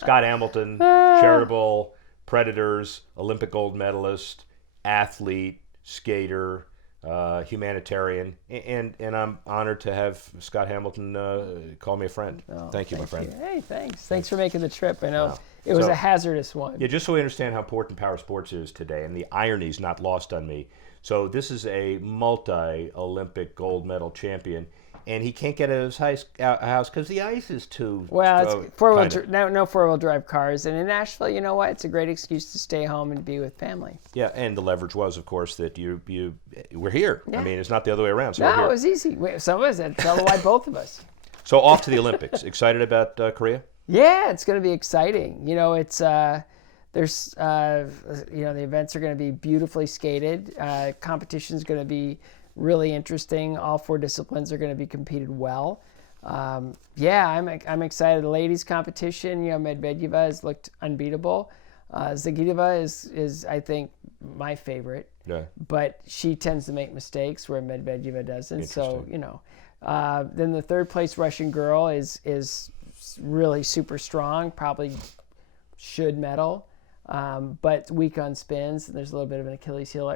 Scott Hamilton, charitable, Predators, Olympic gold medalist, athlete, skater, humanitarian, and I'm honored to have Scott Hamilton call me a friend. Thank you, my friend. Hey, thanks. Thanks for making the trip. I know Wow. it was So- a hazardous one. Yeah, just so we understand how important power sports is today, and the irony is not lost on me. So this is a multi-Olympic gold medal champion, and he can't get out of his house because the ice is too. Well, it's no four-wheel drive cars, and in Nashville, you know what? It's a great excuse to stay home and be with family. Yeah, and the leverage was, of course, that we're here. Yeah. I mean, it's not the other way around. So we're No, here. it was easy. Some of us had to tell why both of us. So off to the Olympics. Excited about Korea? Yeah, it's going to be exciting. You know, it's there's you know, the events are going to be beautifully skated. Competition's going to be really interesting. All four disciplines are going to be competed well. Yeah, I'm excited. The ladies' competition, you know, Medvedeva has looked unbeatable. Zagitova is I think my favorite. Yeah. But she tends to make mistakes where Medvedeva doesn't. So you know, then the third place Russian girl is really super strong. Probably should medal, but weak on spins. And there's a little bit of an Achilles heel.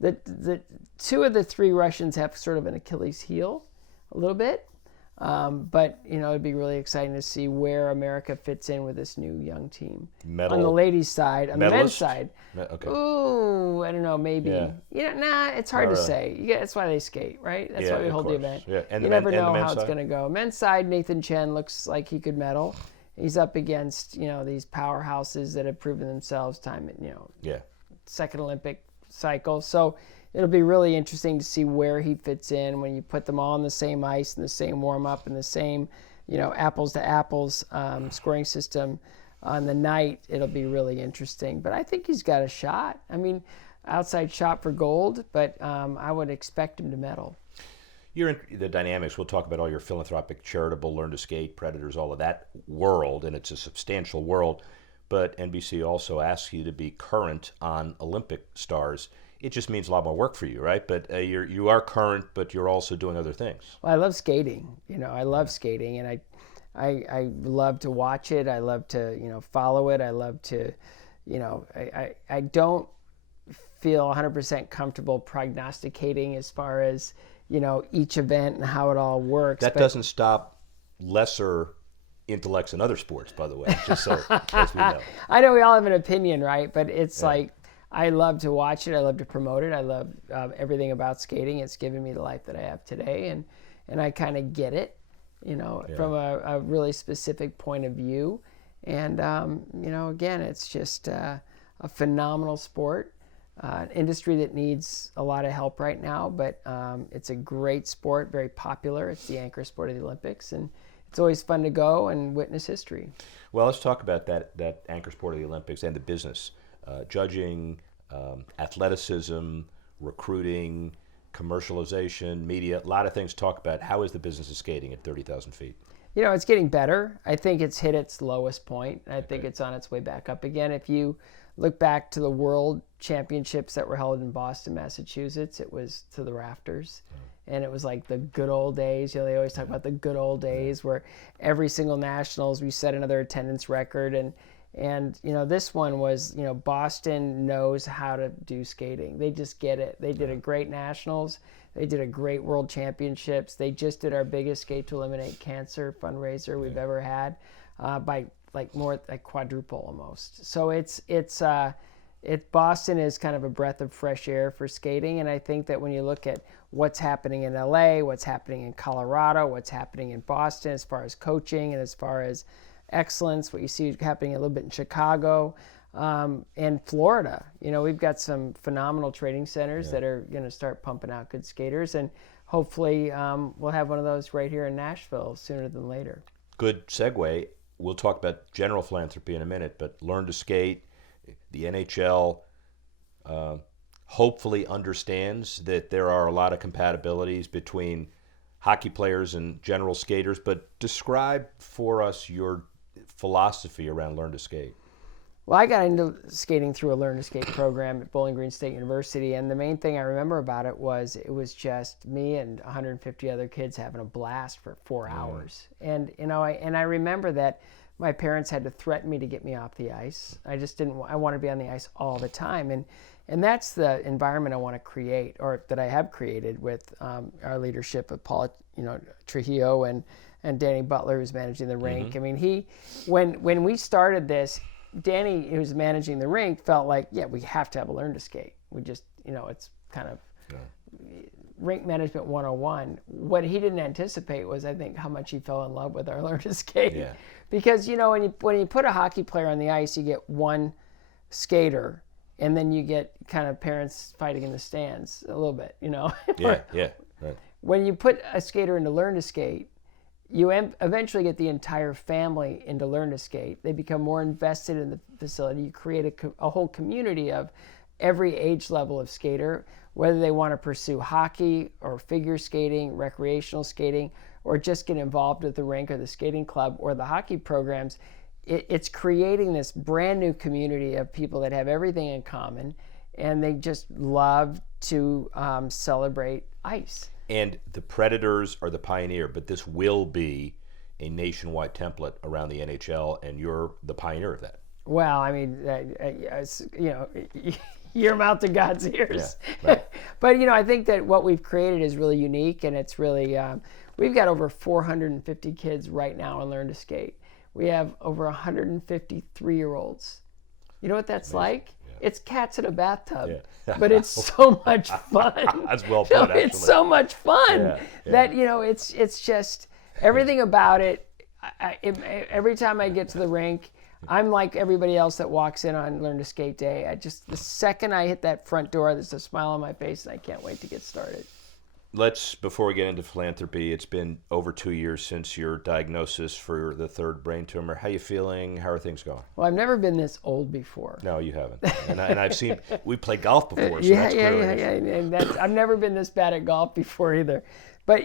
The two of the three Russians have sort of an Achilles heel, a little bit. But you know, it'd be really exciting to see where America fits in with this new young team. On the ladies' side, on the men's side, Okay. ooh, I don't know, maybe. Yeah. You know, nah, it's hard to say. Yeah, that's why they skate, right? That's why we of hold the course. event. Yeah. And you the never and the know men's how it's side? going to go. Men's side, Nathan Chen looks like he could medal. He's up against, you know, these powerhouses that have proven themselves time, you know, Yeah. second Olympic cycle. So it'll be really interesting to see where he fits in when you put them all on the same ice and the same warm up and the same, you know, apples to apples scoring system on the night. It'll be really interesting. But I think he's got a shot. I mean, outside shot for gold, but I would expect him to medal. You're in the dynamics. We'll talk about all your philanthropic, charitable, learn to skate, Predators, all of that world, and it's a substantial world. But NBC also asks you to be current on Olympic stars. It just means a lot more work for you, right? But you are current, but you're also doing other things. Well, I love skating. You know, I love skating, and I love to watch it. I love to, you know, follow it. I love to, you know, I don't feel 100% comfortable prognosticating as far as, you know, each event and how it all works. That doesn't stop lesser intellects in other sports, by the way, just so as we know. I know we all have an opinion, right? But it's like, I love to watch it. I love to promote it. I love everything about skating. It's given me the life that I have today, and I kind of get it, you know, from a really specific point of view. And you know, again, it's just a phenomenal sport, an industry that needs a lot of help right now. But it's a great sport, very popular. It's the anchor sport of the Olympics, and it's always fun to go and witness history. Well, let's talk about that anchor sport of the Olympics and the business. Judging, athleticism, recruiting, commercialization, media, a lot of things to talk about. How is the business of skating at 30,000 feet? You know, it's getting better. I think it's hit its lowest point. I think it's on its way back up again. If you look back to the World Championships that were held in Boston, Massachusetts, it was to the rafters. And it was like the good old days. You know, they always talk about the good old days where every single nationals we set another attendance record. And you know, this one was, you know, Boston knows how to do skating. They just get it. They did a great nationals. They did a great world championships. They just did our biggest Skate to Eliminate Cancer fundraiser we've ever had by like more like quadruple almost. So Boston is kind of a breath of fresh air for skating. And I think that when you look at what's happening in LA, what's happening in Colorado, what's happening in Boston as far as coaching and as far as excellence, what you see happening a little bit in Chicago and Florida. You know, we've got some phenomenal training centers that are going to start pumping out good skaters, and hopefully we'll have one of those right here in Nashville sooner than later. Good segue. We'll talk about general philanthropy in a minute, but learn to skate, the NHL hopefully understands that there are a lot of compatibilities between hockey players and general skaters, but describe for us your philosophy around Learn to Skate. Well, I got into skating through a Learn to Skate program at Bowling Green State University, and the main thing I remember about it was just me and 150 other kids having a blast for 4 hours. And you know, I remember that my parents had to threaten me to get me off the ice. I just didn't. I want to be on the ice all the time, and that's the environment I want to create, or that I have created with our leadership of Paul, Trujillo and Danny Butler, who's managing the rink. I mean, when we started this, Danny, who's managing the rink, felt like, yeah, we have to have a learn to skate. We just, it's kind of rink management 101. What he didn't anticipate was, I think, how much he fell in love with our learn to skate. Yeah. Because, when you put a hockey player on the ice, you get one skater, and then you get kind of parents fighting in the stands a little bit, Yeah, yeah. Right. When you put a skater into learn to skate, you eventually get the entire family into learn to skate. They become more invested in the facility. You create a whole community of every age level of skater, whether they want to pursue hockey or figure skating, recreational skating, or just get involved with the rink or the skating club or the hockey programs. It's creating this brand new community of people that have everything in common, and they just love to celebrate ice. And the Predators are the pioneer, but this will be a nationwide template around the NHL, and you're the pioneer of that. Well, I mean, your mouth to God's ears. Yeah, right. But, I think that what we've created is really unique, and it's really, we've got over 450 kids right now in Learn to Skate. We have over 150 3-year-olds. You know what that's like? Yeah. It's cats in a bathtub, but it's so much fun. That's well put, actually. It's so much fun that, it's just everything about it. Every time I get to the rink, I'm like everybody else that walks in on Learn to Skate Day. The second I hit that front door, there's a smile on my face, and I can't wait to get started. Before we get into philanthropy, it's been over 2 years since your diagnosis for the 3rd brain tumor. How are you feeling? How are things going? Well, I've never been this old before. No, you haven't. And I've seen, we played golf before, so yeah. And I've never been this bad at golf before either. But,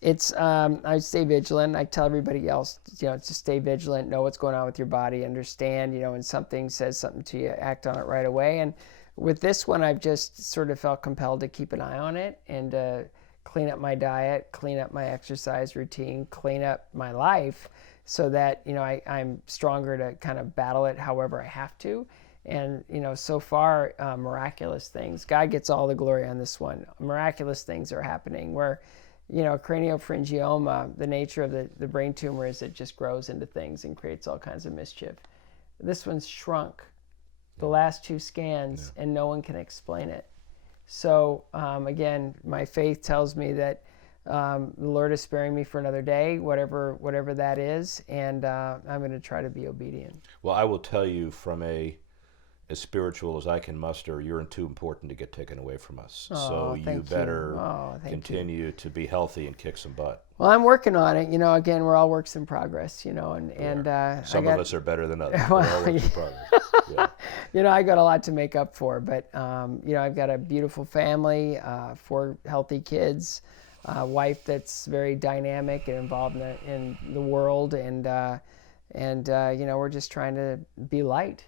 it's, I stay vigilant. I tell everybody else, to stay vigilant, know what's going on with your body, understand, when something says something to you, act on it right away. And with this one, I've just sort of felt compelled to keep an eye on it and clean up my diet, clean up my exercise routine, clean up my life so that, I'm stronger to kind of battle it however I have to. And, so far, miraculous things. God gets all the glory on this one. Miraculous things are happening where, craniopharyngioma, the nature of the brain tumor is it just grows into things and creates all kinds of mischief. This one's shrunk the last 2 scans, and no one can explain it. So again, my faith tells me that the Lord is sparing me for another day, whatever that is, and I'm going to try to be obedient. Well, I will tell you, from as spiritual as I can muster, you're too important to get taken away from us. So you better continue to be healthy and kick some butt. Well, I'm working on it. Again, we're all works in progress, and some of us are better than others. We're all works in progress. Yeah. I got a lot to make up for, but I've got a beautiful family, 4 healthy kids, a wife that's very dynamic and involved in the world, and we're just trying to be light.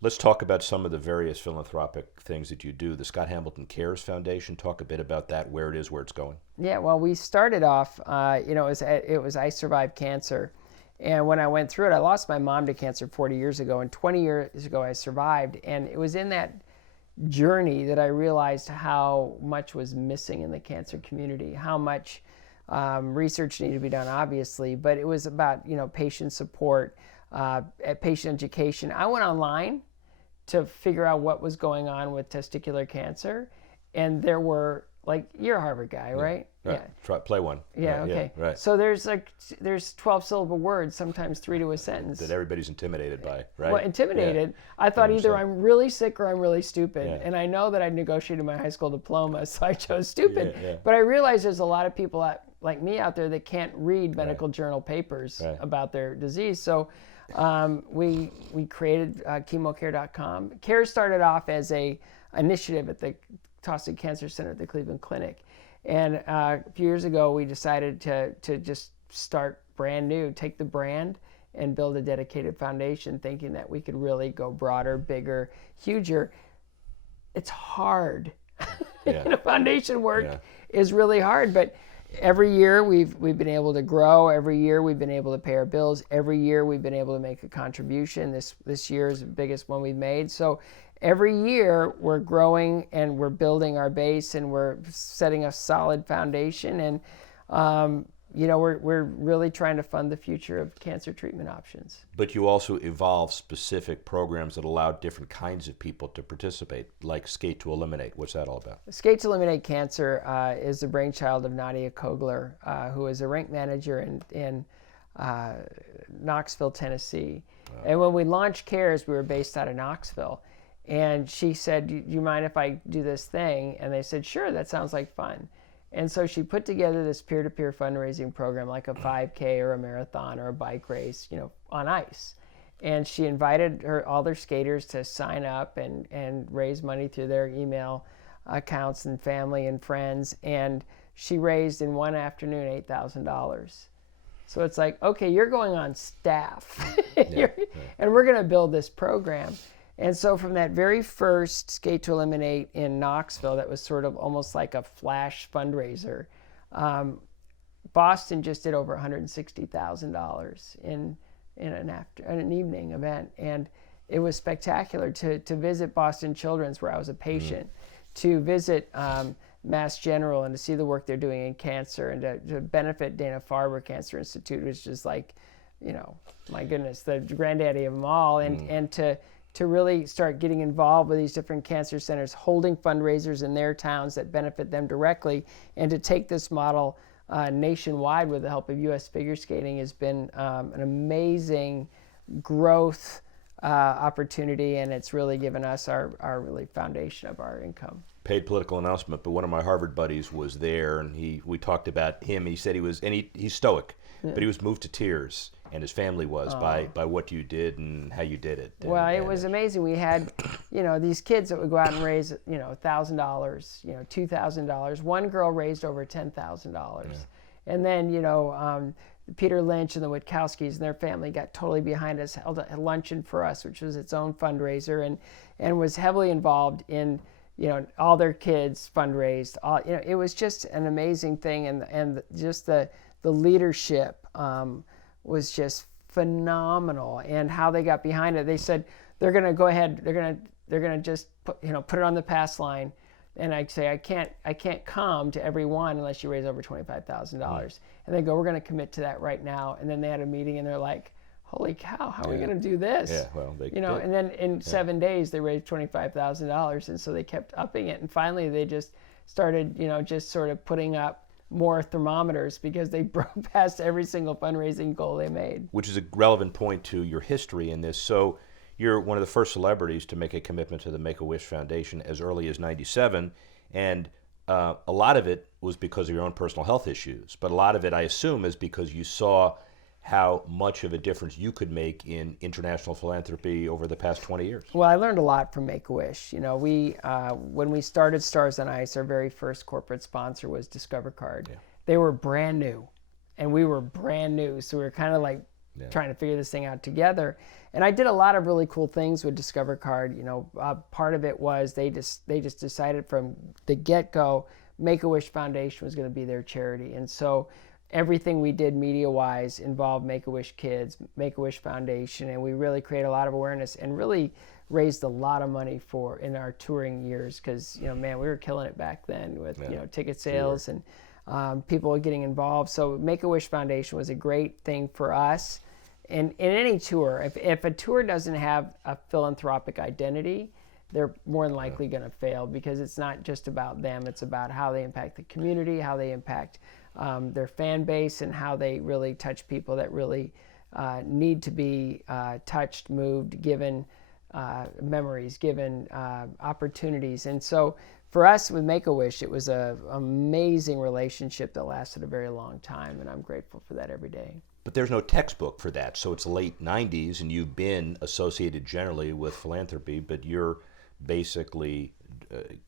Let's talk about some of the various philanthropic things that you do. The Scott Hamilton Cares Foundation, talk a bit about that, where it is, where it's going. Yeah, well, we started off, it was I survived cancer. And when I went through it, I lost my mom to cancer 40 years ago. And 20 years ago, I survived. And it was in that journey that I realized how much was missing in the cancer community, how much research needed to be done, obviously. But it was about, patient support, patient education. I went online to figure out what was going on with testicular cancer. And there were, you're a Harvard guy, right? Right. Yeah. Play one. Yeah, okay. Yeah, right. So there's 12-syllable words, sometimes 3 to a sentence. That everybody's intimidated by, right? Well, intimidated. Yeah. I thought either I'm really sick or I'm really stupid. Yeah. And I know that I negotiated my high school diploma, so I chose stupid. Yeah. But I realized there's a lot of people like me out there that can't read medical journal papers about their disease. So we created chemocare.com. CARE started off as a initiative at the Taussig Cancer Center at the Cleveland Clinic. And a few years ago, we decided to just start brand new, take the brand and build a dedicated foundation, thinking that we could really go broader, bigger, huger. It's hard. Foundation work is really hard, but every year we've been able to grow. Every year we've been able to pay our bills. Every year we've been able to make a contribution. This year is the biggest one we've made. So every year we're growing and we're building our base and we're setting a solid foundation. And we're really trying to fund the future of cancer treatment options. But you also evolve specific programs that allow different kinds of people to participate, like Skate to Eliminate. What's that all about? Skate to Eliminate Cancer is the brainchild of Nadia Kogler, who is a rink manager in Knoxville, Tennessee. Wow. And when we launched CARES, we were based out of Knoxville. And she said, do you mind if I do this thing? And they said, sure, that sounds like fun. And so she put together this peer-to-peer fundraising program, like a 5K or a marathon or a bike race, on ice. And she invited all their skaters to sign up and raise money through their email accounts and family and friends. And she raised in one afternoon $8,000. So it's like, okay, you're going on staff, and we're going to build this program. And so from that very first Skate to Eliminate in Knoxville, that was sort of almost like a flash fundraiser, Boston just did over $160,000 in an evening event. And it was spectacular to visit Boston Children's, where I was a patient, to visit Mass General and to see the work they're doing in cancer, and to benefit Dana-Farber Cancer Institute, which is like, my goodness, the granddaddy of them all, and to really start getting involved with these different cancer centers, holding fundraisers in their towns that benefit them directly, and to take this model nationwide with the help of U.S. Figure Skating has been an amazing growth opportunity, and it's really given us our really foundation of our income. Paid political announcement, but one of my Harvard buddies was there, and we talked about him. He said he's stoic, but he was moved to tears, and his family was by what you did and how you did it. Well, it was amazing. We had, these kids that would go out and raise, $1,000, $2,000. One girl raised over $10,000, and then Peter Lynch and the Witkowskis and their family got totally behind us, held a luncheon for us, which was its own fundraiser, and was heavily involved in all their kids fundraised. It was just an amazing thing, and just the leadership was just phenomenal, and how they got behind it. They said they're going to go ahead. They're going to just put it on the pass line, and I say I can't come to every one unless you raise over $25,000. And they go, we're going to commit to that right now. And then they had a meeting, and they're like, holy cow, how are we going to do this? Yeah, well, they did. And then in 7 days they raised $25,000, and so they kept upping it, and finally they just started, just sort of putting up more thermometers because they broke past every single fundraising goal they made. Which is a relevant point to your history in this. So you're one of the first celebrities to make a commitment to the Make-A-Wish Foundation as early as '97, and a lot of it was because of your own personal health issues, but a lot of it, I assume, is because you saw how much of a difference you could make in international philanthropy over the past 20 years. Well, I learned a lot from Make-A-Wish. When we started Stars on Ice, our very first corporate sponsor was Discover Card. Yeah. They were brand new, and we were brand new, so we were kind of like trying to figure this thing out together. And I did a lot of really cool things with Discover Card. Part of it was they just decided from the get-go Make-A-Wish Foundation was going to be their charity, and so everything we did media-wise involved Make-A-Wish Kids, Make-A-Wish Foundation, and we really created a lot of awareness and really raised a lot of money in our touring years, because we were killing it back then with ticket sales and people getting involved. So Make-A-Wish Foundation was a great thing for us. And in any tour, if a tour doesn't have a philanthropic identity, they're more than likely going to fail, because it's not just about them. It's about how they impact the community, how they impact their fan base, and how they really touch people that really need to be touched, moved, given memories, given opportunities. And so for us with Make-A-Wish, it was an amazing relationship that lasted a very long time, and I'm grateful for that every day. But there's no textbook for that. So it's late 90s, and you've been associated generally with philanthropy, but you're basically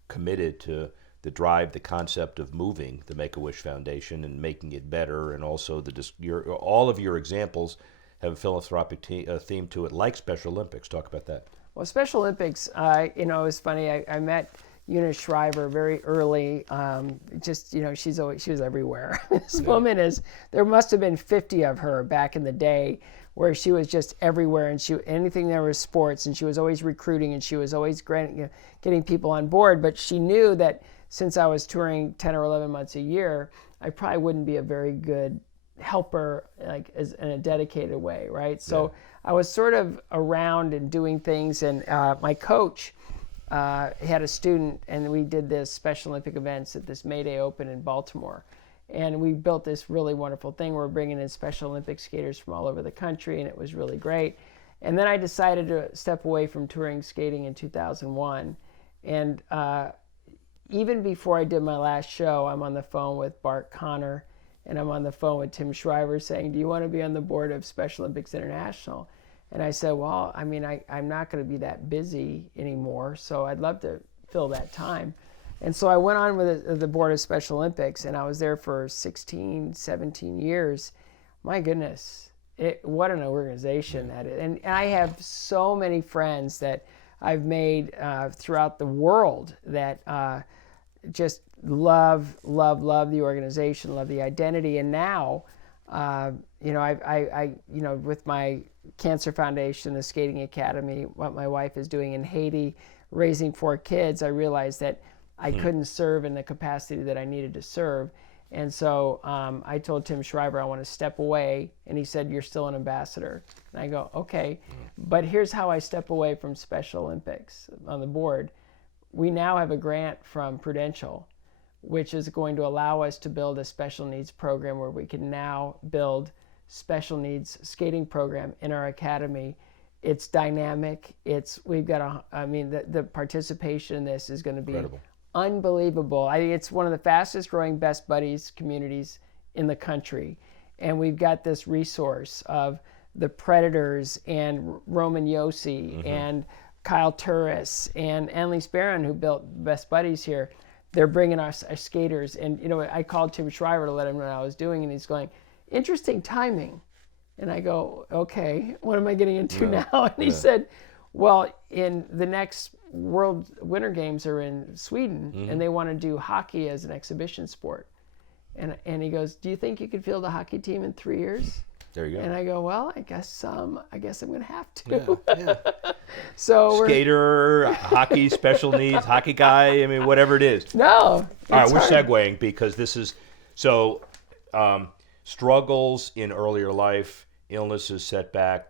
committed to the concept of moving the Make-A-Wish Foundation and making it better, and also all of your examples have a philanthropic theme to it, like Special Olympics. Talk about that. Well, Special Olympics, it was funny. I met Eunice Shriver very early. Just, she was everywhere. This woman there must have been 50 of her back in the day, where she was just everywhere, and anything there was sports, and she was always recruiting, and she was always getting people on board. But she knew that since I was touring 10 or 11 months a year, I probably wouldn't be a very good helper, like in a dedicated way, right? So I was sort of around and doing things, and my coach had a student, and we did this Special Olympic events at this May Day Open in Baltimore. And we built this really wonderful thing. We're bringing in Special Olympic skaters from all over the country, and it was really great. And then I decided to step away from touring skating in 2001. And even before I did my last show, I'm on the phone with Bart Connor, and I'm on the phone with Tim Shriver saying, do you want to be on the board of Special Olympics International? And I said, well, I mean, I'm not going to be that busy anymore, so I'd love to fill that time. And so I went on with the board of Special Olympics, and I was there for 16, 17 years. My goodness, what an organization that is. And I have so many friends that I've made throughout the world that just love the organization, love the identity. And now, I with my Cancer Foundation, the Skating Academy, what my wife is doing in Haiti, raising 4 kids, I realized that I couldn't serve in the capacity that I needed to serve. And so I told Tim Shriver I want to step away, and he said, you're still an ambassador. And I go, okay, but here's how I step away from Special Olympics on the board. We now have a grant from Prudential, which is going to allow us to build a special needs program where we can now build special needs skating program in our academy. It's dynamic. We've got the participation in this is going to be incredible. Unbelievable. I think it's one of the fastest growing Best Buddies communities in the country. And we've got this resource of the Predators and Roman Yossi and Kyle Turris and Annalise Barron, who built Best Buddies here. They're bringing us our skaters. And, I called Tim Shriver to let him know what I was doing, and he's going, interesting timing. And I go, okay, what am I getting into now? And he said, well, in the next World Winter Games are in Sweden, and they want to do hockey as an exhibition sport. And he goes, do you think you could field a hockey team in 3 years? There you go. And I go, well, I guess I'm going to have to. Yeah. So skater, hockey, special needs, hockey guy, I mean, whatever it is. No. All right, we're segueing because this is, struggles in earlier life, illnesses, setback,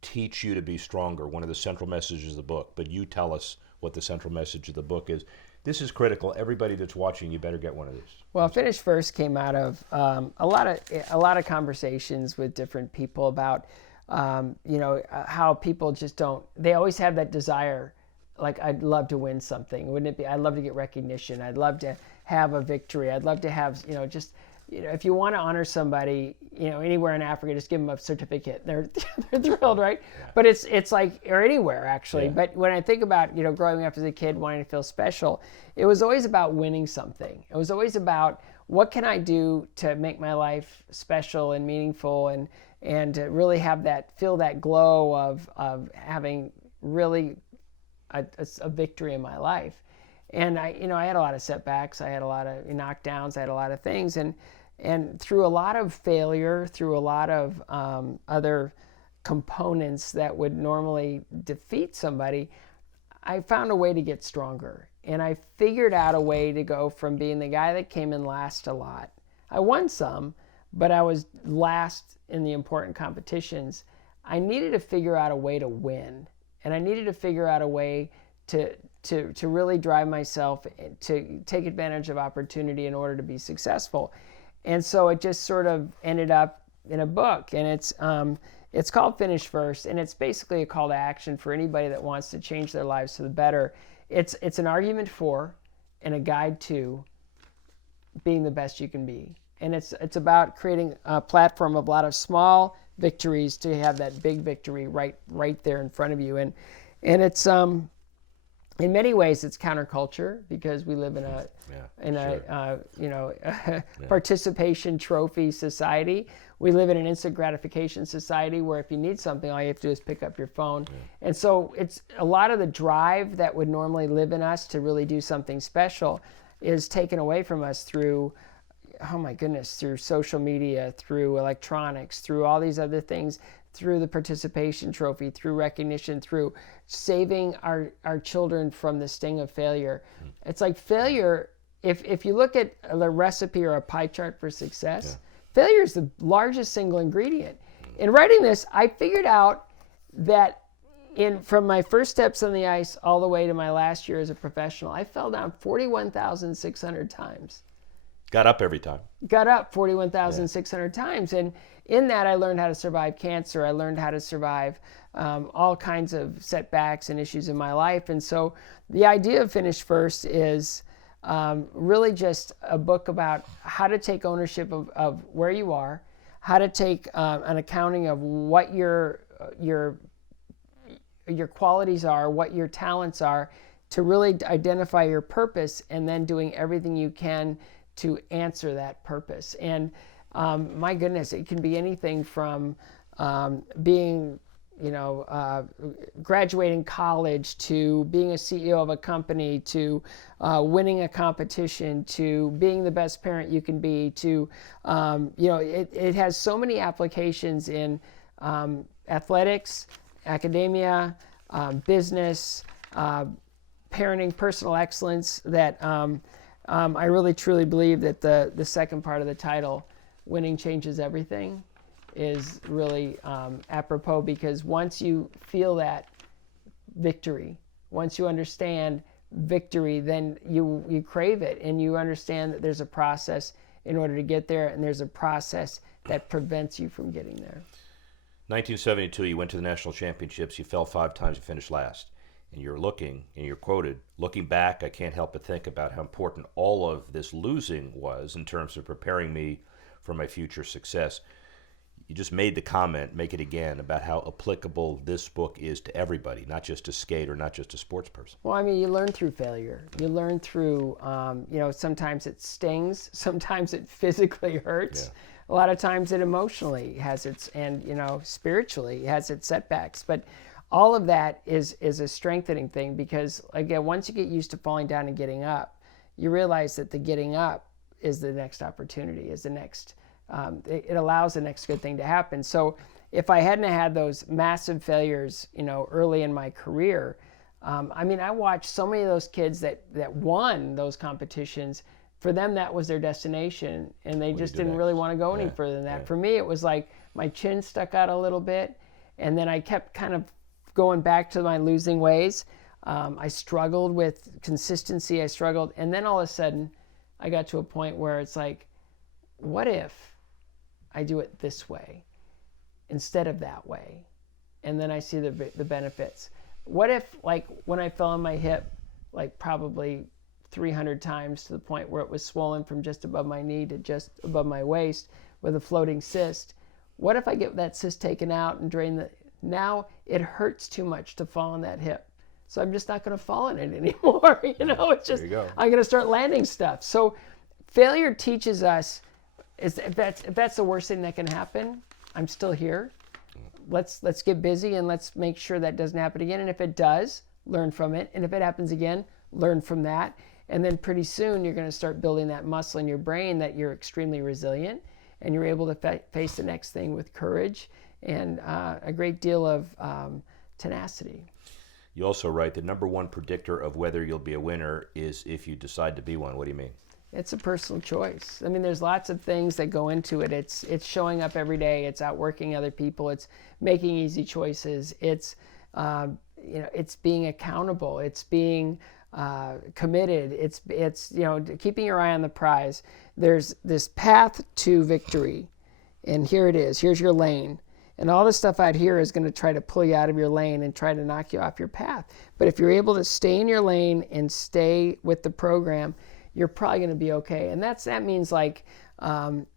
teach you to be stronger, one of the central messages of the book. But you tell us what the central message of the book is. This is critical. Everybody that's watching, you better get one of these. Well, Finish First came out of a lot of conversations with different people about how people just don't. They always have that desire, like, I'd love to win something. Wouldn't it be? I'd love to get recognition. I'd love to have a victory. I'd love to have if you want to honor somebody, anywhere in Africa, just give them a certificate. They're thrilled, right? Yeah. But it's like, or anywhere actually. Yeah. But when I think about, growing up as a kid, wanting to feel special, it was always about winning something. It was always about, what can I do to make my life special and meaningful, and to really feel that glow of having really a victory in my life. And I had a lot of setbacks. I had a lot of knockdowns. I had a lot of things, and through a lot of failure, through a lot of other components that would normally defeat somebody, I found a way to get stronger. And I figured out a way to go from being the guy that came in last a lot. I won some, but I was last in the important competitions. I needed to figure out a way to win. And I needed to figure out a way to really drive myself to take advantage of opportunity in order to be successful. And so it just sort of ended up in a book, and it's called Finish First, and it's basically a call to action for anybody that wants to change their lives for the better. It's an argument for and a guide to being the best you can be. And it's about creating a platform of a lot of small victories to have that big victory right there in front of you. And it's in many ways it's counterculture because we live in a participation trophy society. We live in an instant gratification society where if you need something, all you have to do is pick up your phone. And so it's a lot of the drive that would normally live in us to really do something special is taken away from us through, oh my goodness, through social media, through electronics, through all these other things, through the participation trophy, through recognition, through saving our children from the sting of failure. It's like failure, if you look at the recipe or a pie chart for success, failure is the largest single ingredient. In writing this, I figured out that from my first steps on the ice all the way to my last year as a professional, I fell down 41,600 times. Got up every time. Got up 41,600 times. And in that, I learned how to survive cancer. I learned how to survive all kinds of setbacks and issues in my life. And so the idea of Finish First is really just a book about how to take ownership of where you are, how to take an accounting of what your qualities are, what your talents are, to really identify your purpose, and then doing everything you can to answer that purpose. And my goodness, it can be anything from being, graduating college, to being a CEO of a company, to winning a competition, to being the best parent you can be, to, it has so many applications in athletics, academia, business, parenting, personal excellence, that I really truly believe that the second part of the title, Winning Changes Everything, is really apropos, because once you feel that victory, once you understand victory, then you crave it, and you understand that there's a process in order to get there, and there's a process that prevents you from getting there. 1972, you went to the national championships. You fell 5 times. You finished last. And you're quoted, looking back, I can't help but think about how important all of this losing was in terms of preparing me for my future success. You just made the comment, make it again, about how applicable this book is to everybody, not just a skater, not just a sports person. Well, I mean, you learn through failure. You learn through, sometimes it stings, sometimes it physically hurts. A lot of times it emotionally has spiritually has its setbacks. But all of that is a strengthening thing, because, again, once you get used to falling down and getting up, you realize that the getting up is the next opportunity, is the next, it allows the next good thing to happen. So if I hadn't had those massive failures, early in my career, I watched so many of those kids that won those competitions. For them, that was their destination, and they just didn't really want to go any further than that. For me, it was like my chin stuck out a little bit, and then I kept kind of going back to my losing ways. I struggled with consistency. And then all of a sudden, I got to a point where it's like, what if I do it this way instead of that way? And then I see the benefits. What if, like, when I fell on my hip, like probably 300 times, to the point where it was swollen from just above my knee to just above my waist with a floating cyst? What if I get that cyst taken out and now it hurts too much to fall on that hip, so I'm just not going to fall on it anymore. It's just, I'm going to start landing stuff. So failure teaches us, if that's the worst thing that can happen, I'm still here. Let's get busy, and let's make sure that doesn't happen again. And if it does, learn from it. And if it happens again, learn from that. And then pretty soon you're going to start building that muscle in your brain that you're extremely resilient, and you're able to face the next thing with courage and a great deal of tenacity. You also write the number one predictor of whether you'll be a winner is if you decide to be one. What do you mean? It's a personal choice. I mean, there's lots of things that go into it. It's showing up every day. It's outworking other people. It's making easy choices. It's it's being accountable. It's being committed. It's keeping your eye on the prize. There's this path to victory, and here it is. Here's your lane. And all the stuff out here is going to try to pull you out of your lane and try to knock you off your path. But if you're able to stay in your lane and stay with the program, you're probably going to be okay. And that means, like,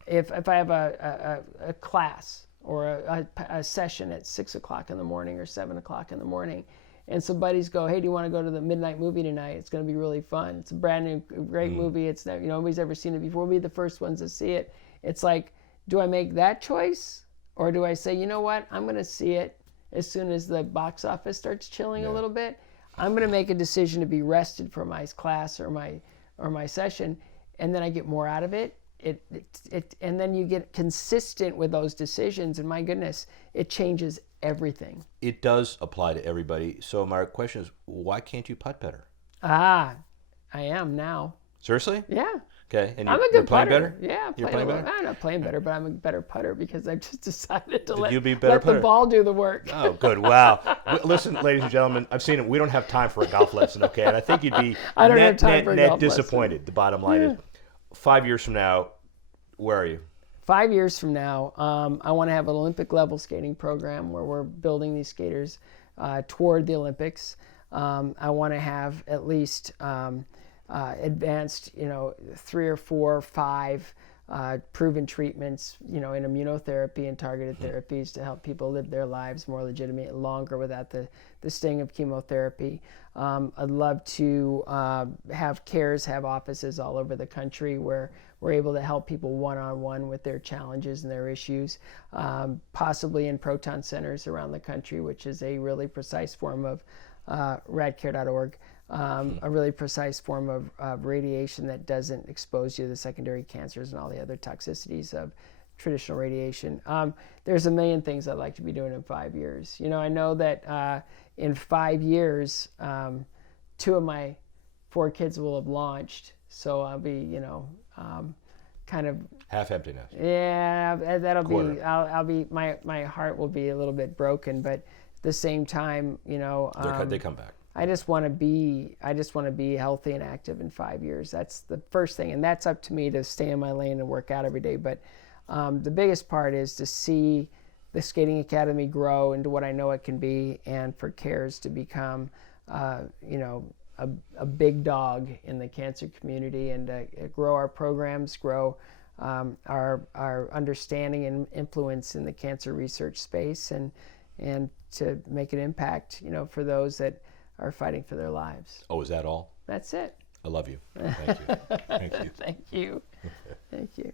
if I have a class or a session at 6 o'clock in the morning or 7 o'clock in the morning, And some buddies go, hey, do you want to go to the midnight movie tonight? It's going to be really fun. It's a brand new, great movie. It's never, nobody's ever seen it before. We'll be the first ones to see it. It's like, do I make that choice? Or do I say, you know what? I'm going to see it as soon as the box office starts chilling a little bit. I'm going to make a decision to be rested for my class or my session, and then I get more out of it. And then you get consistent with those decisions, and my goodness, it changes everything. It does apply to everybody. So my question is, why can't you putt better? I am now. Seriously? Yeah. Okay. And I'm a you're good playing putter. better? Yeah, You're playing better? I'm not playing better, but I'm a better putter because I've just decided to let you be a better the putter? ball do the work. Oh, good. Wow. Listen, ladies and gentlemen, I've seen it. We don't have time for a golf lesson, okay? And I think you'd be I don't have time for a golf disappointed. lesson. The bottom line is, 5 years from now, where are you? 5 years from now, I want to have an Olympic level skating program where we're building these skaters toward the Olympics. I want to have at least advanced, 3 or 4 or 5 proven treatments, in immunotherapy and targeted therapies to help people live their lives more legitimate, longer without the sting of chemotherapy. I'd love to have CARES have offices all over the country where we're able to help people one-on-one with their challenges and their issues, possibly in proton centers around the country, which is a really precise form of radcare.org. A really precise form of radiation that doesn't expose you to the secondary cancers and all the other toxicities of traditional radiation. There's a million things I'd like to be doing in 5 years. I know that in 5 years, 2 of my 4 kids will have launched, so I'll be, kind of Half empty nest. Yeah, that'll Quarter. be. I'll be. My heart will be a little bit broken, but at the same time, They come back. I just want to be healthy and active in 5 years. That's the first thing, and that's up to me to stay in my lane and work out every day. But the biggest part is to see the Skating Academy grow into what I know it can be, and for CARES to become, a big dog in the cancer community, and grow our programs, grow our understanding and influence in the cancer research space, and to make an impact, for those that are fighting for their lives. Oh, is that all? That's it. I love you. Thank you. Thank you. Thank you. Thank you.